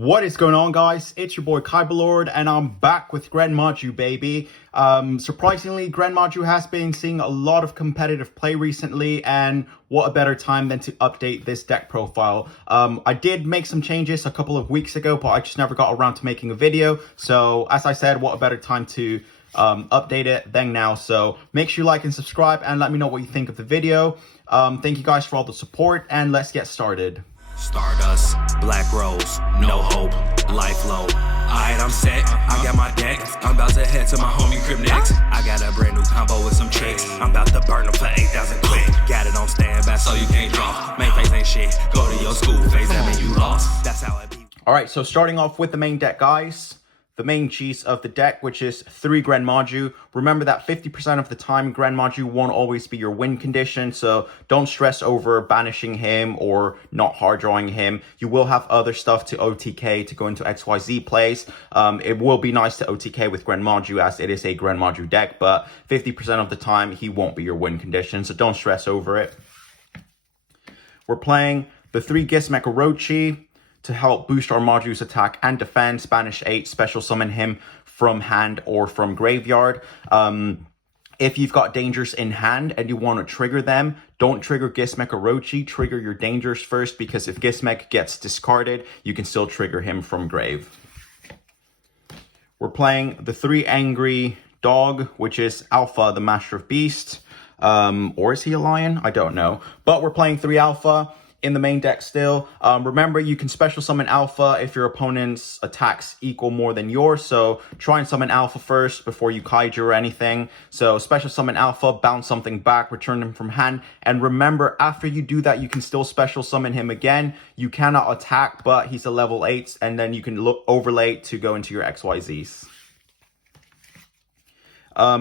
What is going on, guys? It's your boy Kyberlord, and I'm back with GREN MAJU, baby. Surprisingly, GREN MAJU has been seeing a lot of competitive play recently, and what a better time than to update this deck profile. I did make some changes a couple of weeks ago, but I just never got around to making a video. So, as I said, what a better time to update it than now. So, make sure you like and subscribe, and let me know what you think of the video. Thank you guys for all the support, and let's get started. Stardust, Black Rose, no hope, life low. Alright, I'm set, I got my deck. I'm about to head to my homie crib next. I got a brand new combo with some chicks. I'm about to burn them for 8,000 quick. Got it on standby so you can't draw. Main phase ain't shit, go to your school phase, that mean you lost. That's how it be. Alright, so starting off with the main deck, guys. The main cheese of the deck, which is 3 GREN MAJU. Remember that 50% of the time, GREN MAJU won't always be your win condition, so don't stress over banishing him or not hard drawing him. You will have other stuff to OTK to go into XYZ plays. It will be nice to OTK with GREN MAJU as it is a GREN MAJU deck, but 50% of the time, he won't be your win condition, so don't stress over it. We're playing the 3 Gizmek Orochi to help boost our Maju's attack and defense. Banish 8, special summon him from hand or from graveyard. If you've got dangers in hand and you want to trigger them, don't trigger Gizmek Orochi. Trigger your dangers first, because if Gizmek gets discarded, you can still trigger him from grave. We're playing the 3 Angry Dog, which is Alpha, the Master of Beasts. Or is he a lion? I don't know. But we're playing 3 Alpha in the main deck still. Remember, you can special summon Alpha if your opponent's attacks equal more than yours. So try and summon Alpha first before you Kaiju or anything. So special summon Alpha, bounce something back, return him from hand. And remember, after you do that, you can still special summon him again. You cannot attack, but he's a level 8, and then you can overlay to go into your XYZs.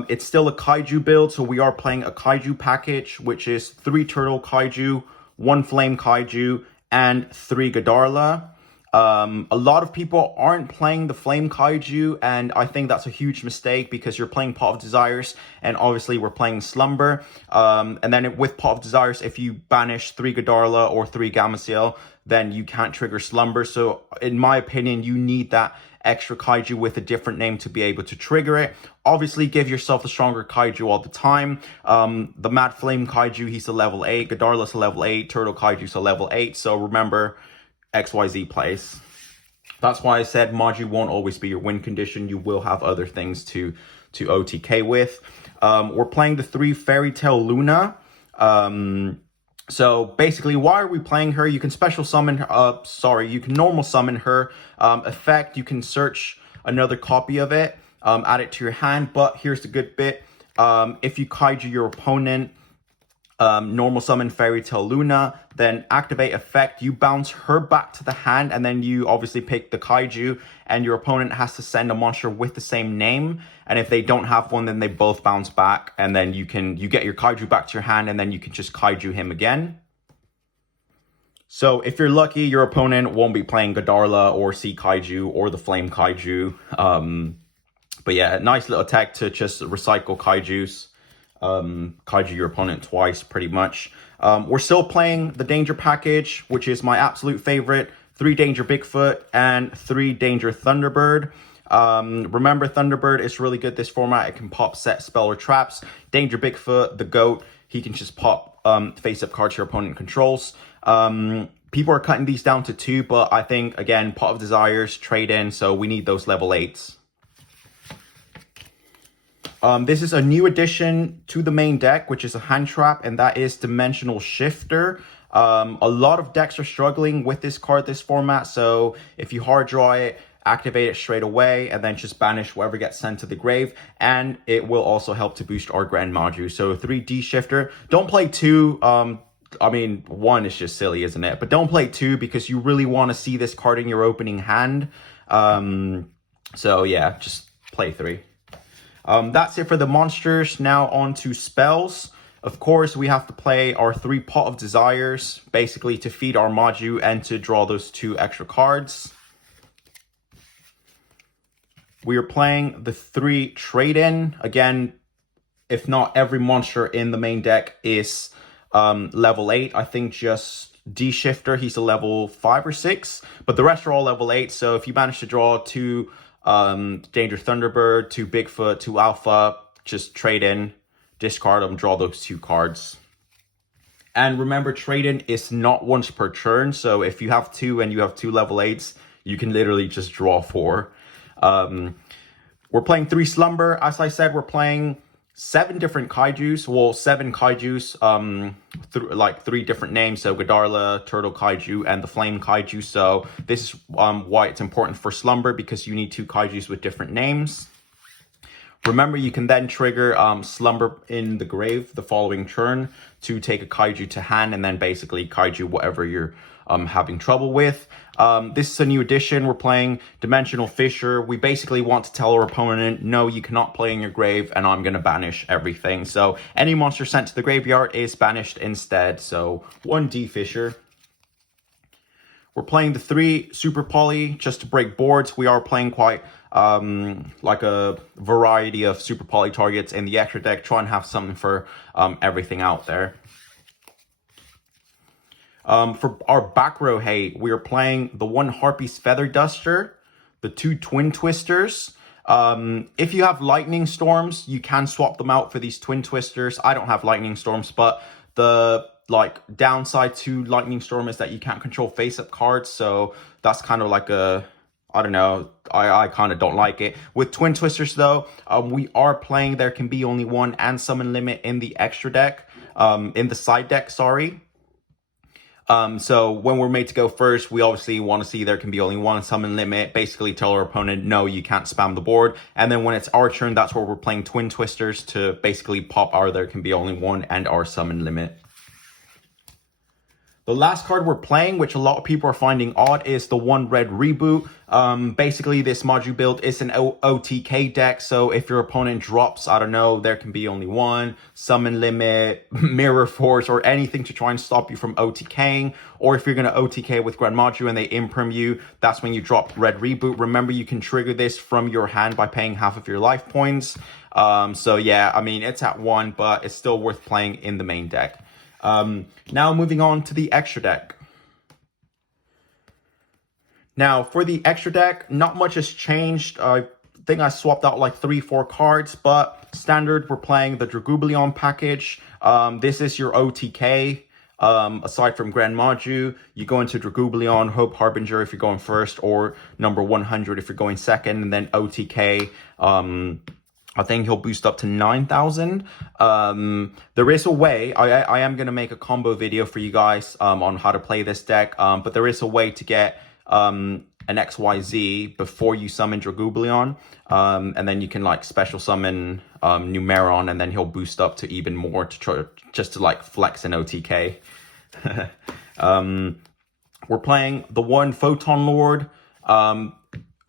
It's still a Kaiju build, so we are playing a Kaiju package, which is 3 Turtle Kaiju, 1 Flame Kaiju, and 3 Godarla. A lot of people aren't playing the Flame Kaiju, and I think that's a huge mistake because you're playing Pot of Desires, and obviously we're playing Slumber. And then with Pot of Desires, if you banish 3 Godarla or 3 Gameciel, then you can't trigger Slumber. So in my opinion, you need that extra Kaiju with a different name to be able to trigger it. Obviously, give yourself a stronger Kaiju all the time. The Mad Flame Kaiju, he's a level 8. Godarla's a level 8. Turtle Kaiju's a level 8. So remember, XYZ plays. That's why I said Maju won't always be your win condition. You will have other things to OTK with. We're playing the 3 Fairy Tail Luna. So basically, why are we playing her? You can special summon her, you can normal summon her. Effect, you can search another copy of it, add it to your hand. But here's the good bit. If you Kaiju your opponent, normal summon Fairy Tail Luna, then activate effect, you bounce her back to the hand, and then you obviously pick the Kaiju, and your opponent has to send a monster with the same name. And if they don't have one, then they both bounce back, and then you get your Kaiju back to your hand, and then you can just Kaiju him again. So if you're lucky, your opponent won't be playing Godarla or Sea Kaiju or the Flame Kaiju. But yeah, nice little tech to just recycle Kaijus. Kaiju your opponent twice, pretty much. We're still playing the Danger package, which is my absolute favorite. 3 Danger Bigfoot and 3 Danger Thunderbird. Remember, Thunderbird is really good this format. It can pop set, spell, or traps. Danger Bigfoot, the GOAT, he can just pop face-up cards your opponent controls. People are cutting these down to 2, but I think, again, Pot of Desires, trade in, so we need those level 8s. This is a new addition to the main deck, which is a hand trap, and that is Dimensional Shifter. A lot of decks are struggling with this card, this format, so if you hard draw it, activate it straight away, and then just banish whatever gets sent to the grave, and it will also help to boost our GREN MAJU. So 3D Shifter. Don't play 2. I mean, 1 is just silly, isn't it? But don't play 2 because you really want to see this card in your opening hand. So yeah, just play 3. That's it for the monsters. Now on to spells. Of course, we have to play our 3 Pot of Desires, basically to feed our Maju and to draw those 2 extra cards. We are playing the 3 Trade-In. Again, if not every monster in the main deck is level 8. I think just D Shifter, he's a level 5 or 6, but the rest are all level 8. So if you manage to draw 2 Danger Thunderbird, 2 Bigfoot, 2 Alpha, just trade in, discard them, draw those 2 cards. And remember, trade-in is not once per turn, so if you have 2 and you have 2 level 8s, you can literally just draw 4. We're playing 3 Slumber. As I said, we're playing 7 different kaijus. Well, 7 kaijus, like 3 different names. So Godarla, Turtle Kaiju, and the Flame Kaiju. So this is why it's important for Slumber, because you need 2 kaijus with different names. Remember, you can then trigger Slumber in the Grave the following turn to take a kaiju to hand, and then basically kaiju whatever you're having trouble with. This is a new addition. We're playing Dimensional Fissure. We basically want to tell our opponent, no, you cannot play in your grave, and I'm going to banish everything. So any monster sent to the graveyard is banished instead. So 1D Fissure. We're playing the 3 Super Poly just to break boards. We are playing quite like a variety of Super Poly targets in the extra deck. Try and have something for everything out there. For our back row hate, we are playing the 1 Harpy's Feather Duster, the 2 Twin Twisters. If you have Lightning Storms, you can swap them out for these Twin Twisters. I don't have Lightning Storms, but the downside to Lightning Storm is that you can't control face-up cards, so that's kind of like a, I don't know, I kind of don't like it. With Twin Twisters though, we are playing There Can Be Only One and Summon Limit in the extra deck, in the side deck, sorry. So when we're made to go first, we obviously want to see There Can Be Only One, Summon Limit, basically tell our opponent, no, you can't spam the board. And then when it's our turn, that's where we're playing Twin Twisters to basically pop our There Can Be Only One and our Summon Limit. The last card we're playing, which a lot of people are finding odd, is the 1 Red Reboot. Basically, this MAJU build is an OTK deck, so if your opponent drops, I don't know, There Can Be Only One, Summon Limit, Mirror Force, or anything to try and stop you from OTKing, or if you're going to OTK with Grand MAJU and they imperm you, that's when you drop Red Reboot. Remember, you can trigger this from your hand by paying half of your life points. So yeah, I mean, it's at 1, but it's still worth playing in the main deck. Now moving on to the extra deck. Now for the extra deck, not much has changed. I think I swapped out like 3-4 cards, but standard, we're playing the Dragooblion package. This is your OTK. Aside from Grand MAJU, you go into Dragooblion, Hope Harbinger if you're going first, or number 100 if you're going second, and then OTK. I think he'll boost up to 9,000. There is a way, I am going to make a combo video for you guys on how to play this deck, but there is a way to get an XYZ before you summon Dragooblion, and then you can like special summon Numeron, and then he'll boost up to even more to try just to like flex an OTK. We're playing the 1 Photon Lord.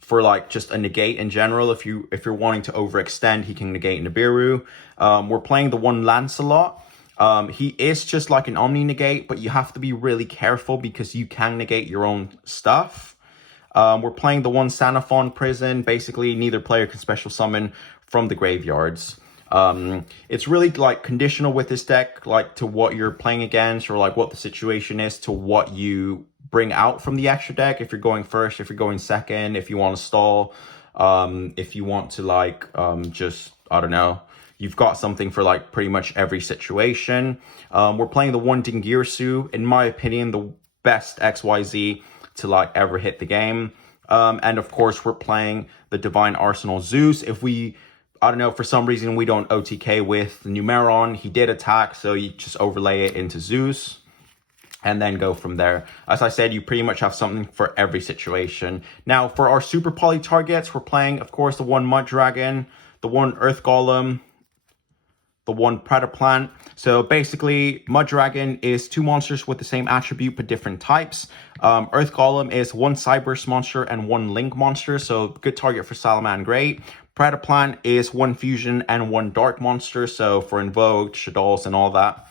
For like just a negate in general. If you're wanting to overextend, he can negate Nibiru. We're playing the 1 Lancelot. He is just like an Omni negate, but you have to be really careful because you can negate your own stuff. We're playing the 1 Sanaphon Prison. Basically, neither player can special summon from the graveyards. It's really like conditional with this deck, like to what you're playing against, or like what the situation is to what you bring out from the extra deck. If you're going first, if you're going second, if you want to stall, if you want to like just, I don't know, you've got something for like pretty much every situation. We're playing the 1 Dingirsu, in my opinion, the best XYZ to like ever hit the game. And of course, we're playing the Divine Arsenal Zeus. If we, I don't know, for some reason we don't OTK with Numeron, he did attack, so you just overlay it into Zeus and then go from there. As I said, you pretty much have something for every situation. Now, for our Super Poly targets, we're playing, of course, the 1 Mud Dragon, the 1 Earth Golem, the 1 Predaplant. So basically, Mud Dragon is 2 monsters with the same attribute but different types. Earth Golem is 1 Cyburst monster and 1 Link monster, so good target for Salaman Great. Predaplant is 1 Fusion and 1 Dark monster, so for Invoke, Shaddolls, and all that.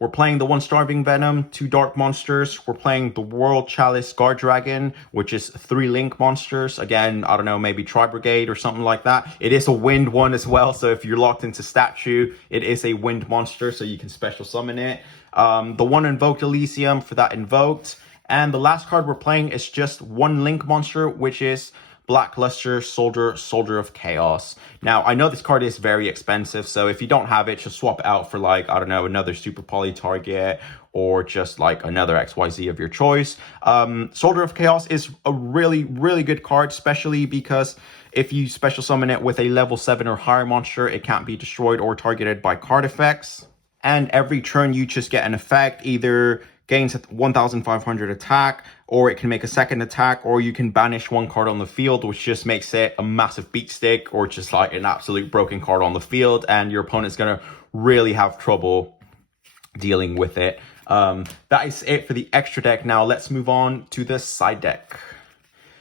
We're playing the 1 Starving Venom, 2 Dark monsters. We're playing the World Chalice Guard Dragon, which is 3 Link monsters. Again, I don't know, maybe Tri-Brigade or something like that. It is a wind one as well, so if you're locked into statue, it is a wind monster, so you can special summon it. the one Invoked Elysium for that Invoked. And the last card we're playing is just one Link monster, which is Blackluster Soldier of Chaos. Now, I know this card is very expensive, so if you don't have it, just swap it out for like, I don't know, another Super Poly target or just like another XYZ of your choice. Soldier of Chaos is a really, really good card, especially because if you special summon it with a level 7 or higher monster, it can't be destroyed or targeted by card effects. And every turn you just get an effect, either gains 1,500 attack, or it can make a second attack, or you can banish one card on the field, which just makes it a massive beat stick, or just like an absolute broken card on the field, and your opponent's gonna really have trouble dealing with it. That is it for the extra deck. Now let's move on to the side deck.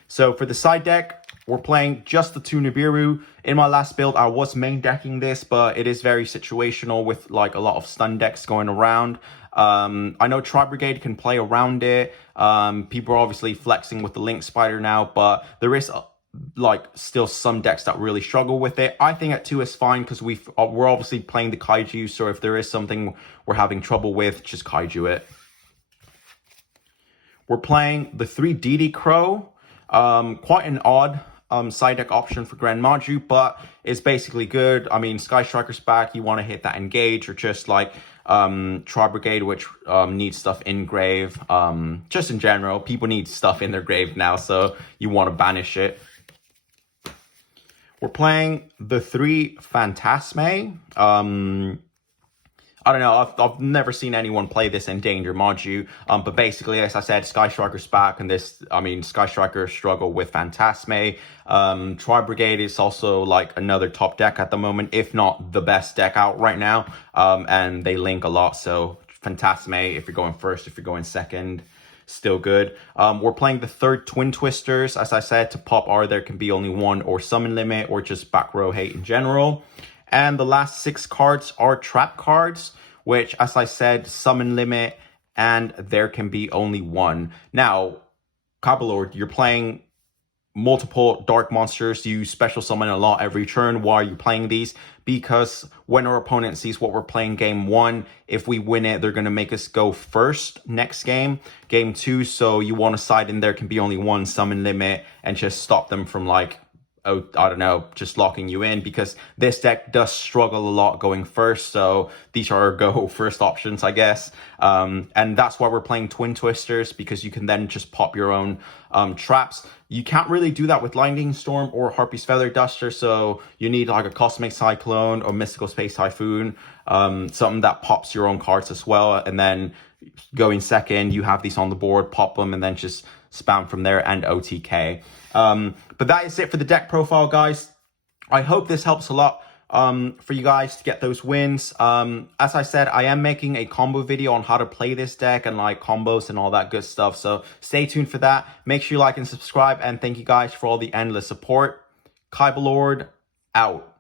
So for the side deck, we're playing just the 2 Nibiru. In my last build, I was main decking this, but it is very situational with like a lot of stun decks going around. I know Tri Brigade can play around it. People are obviously flexing with the Link Spider now, but there is like still some decks that really struggle with it. I think at 2 is fine because we're obviously playing the Kaiju, so if there is something we're having trouble with, just Kaiju it. We're playing the 3 DD Crow. Quite an odd side deck option for Grand MAJU, but it's basically good. I mean, Sky Striker's back, you want to hit that engage, or just like Tri Brigade, which needs stuff in grave. Just in general, people need stuff in their grave now, so you want to banish it. We're playing the 3 Phantasme. I don't know, I've never seen anyone play this in Danger MAJU, but basically, as I said, Sky Striker's back, and this, I mean, Sky Striker struggle with Phantasme. Tri Brigade is also like another top deck at the moment, if not the best deck out right now, and they link a lot, so Phantasme, if you're going first, if you're going second, still good. We're playing the 3rd Twin Twisters. As I said, to pop R, there can be only one, or summon limit, or just back row hate in general. And the last 6 cards are trap cards, which, as I said, summon limit, and there can be only one. Now, Cabalord, you're playing multiple dark monsters. You special summon a lot every turn. Why are you playing these? Because when our opponent sees what we're playing game 1, if we win it, they're going to make us go first next game 2. So you want to side in there can be only one summon limit and just stop them from like, I don't know, just locking you in, because this deck does struggle a lot going first, so these are our go first options, I guess. And that's why we're playing Twin Twisters, because you can then just pop your own traps. You can't really do that with Lightning Storm or Harpy's Feather Duster, so you need like a Cosmic Cyclone or Mystical Space Typhoon, something that pops your own cards as well, and then going second, you have these on the board, pop them, and then just spam from there and OTK. But that is it for the deck profile, guys. I hope this helps a lot for you guys to get those wins. As I said, I am making a combo video on how to play this deck and like combos and all that good stuff. So stay tuned for that. Make sure you like and subscribe. And thank you guys for all the endless support. Cabalord out.